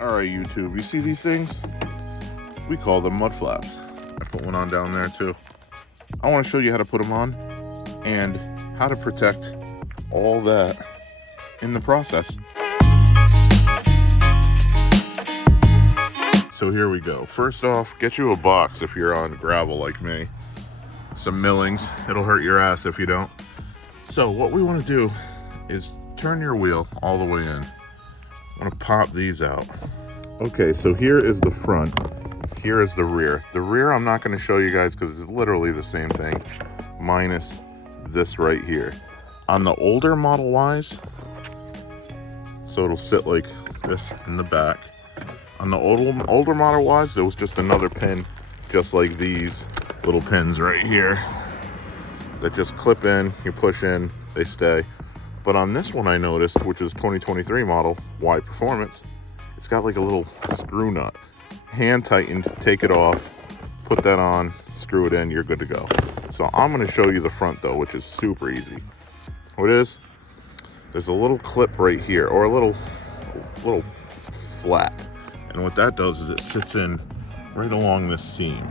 Alright YouTube, you see these things? We call them mud flaps. I put one on down there too. I want to show you how to put them on and how to protect all that in the process. So here we go. First off, get you a box if you're on gravel like me. Some millings, it'll hurt your ass if you don't. So what we want to do is turn your wheel all the way in. I want to pop these out. Okay, so here is the front, here is the rear. The rear I'm not going to show you guys because it's literally the same thing, minus this right here. On the older Model Ys, so it'll sit like this in the back. On the older Model Ys, there was just another pin, just like these little pins right here, that just clip in, you push in, they stay. But on this one I noticed, which is 2023 model Y Performance, it's got like a little screw nut. Hand tightened, take it off, put that on, screw it in, you're good to go. So I'm gonna show you the front though, which is super easy. What it is, there's a little clip right here, or a little flap. And what that does is it sits in right along this seam.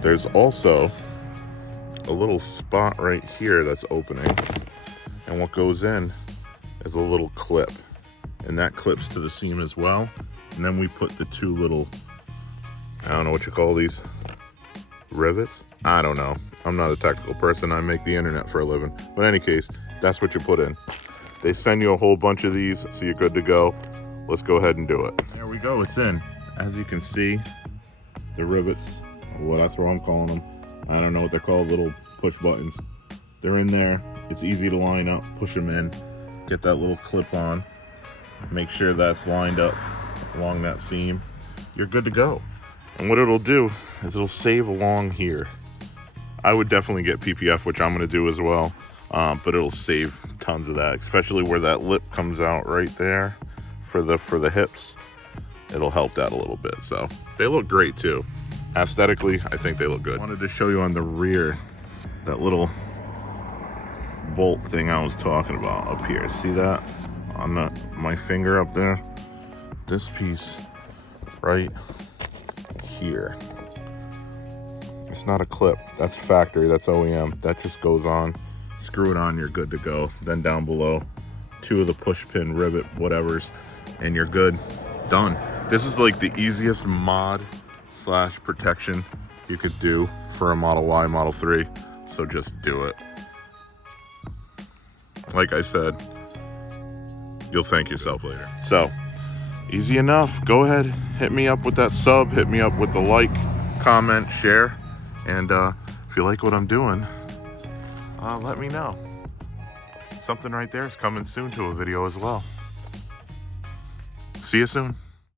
There's also a little spot right here that's opening. And what goes in is a little clip, and that clips to the seam as well. And then we put the two little, I don't know what you call these, rivets? I don't know. I'm not a technical person. I make the internet for a living. But in any case, that's what you put in. They send you a whole bunch of these, so you're good to go. Let's go ahead and do it. There we go, it's in. As you can see, the rivets, well, that's what I'm calling them. I don't know what they're called, little push buttons. They're in there. It's easy to line up, push them in, get that little clip on, make sure that's lined up along that seam. You're good to go. And what it'll do is it'll save along here. I would definitely get PPF, which I'm gonna do as well, but it'll save tons of that, especially where that lip comes out right there for the hips. It'll help that a little bit. So they look great too. Aesthetically, I think they look good. I wanted to show you on the rear, that little bolt thing I was talking about up here. See that on my finger up there? This piece right here. It's not a clip. That's factory. That's OEM. That just goes on. Screw it on. You're good to go. Then down below, two of the push pin rivet whatevers, and you're good. Done. This is like the easiest mod / protection you could do for a Model Y, Model 3. So just do it. Like I said, you'll thank yourself later. So, easy enough. Go ahead, hit me up with that sub, hit me up with the like, comment, share, and if you like what I'm doing, let me know. Something right there is coming soon to a video as well. See you soon.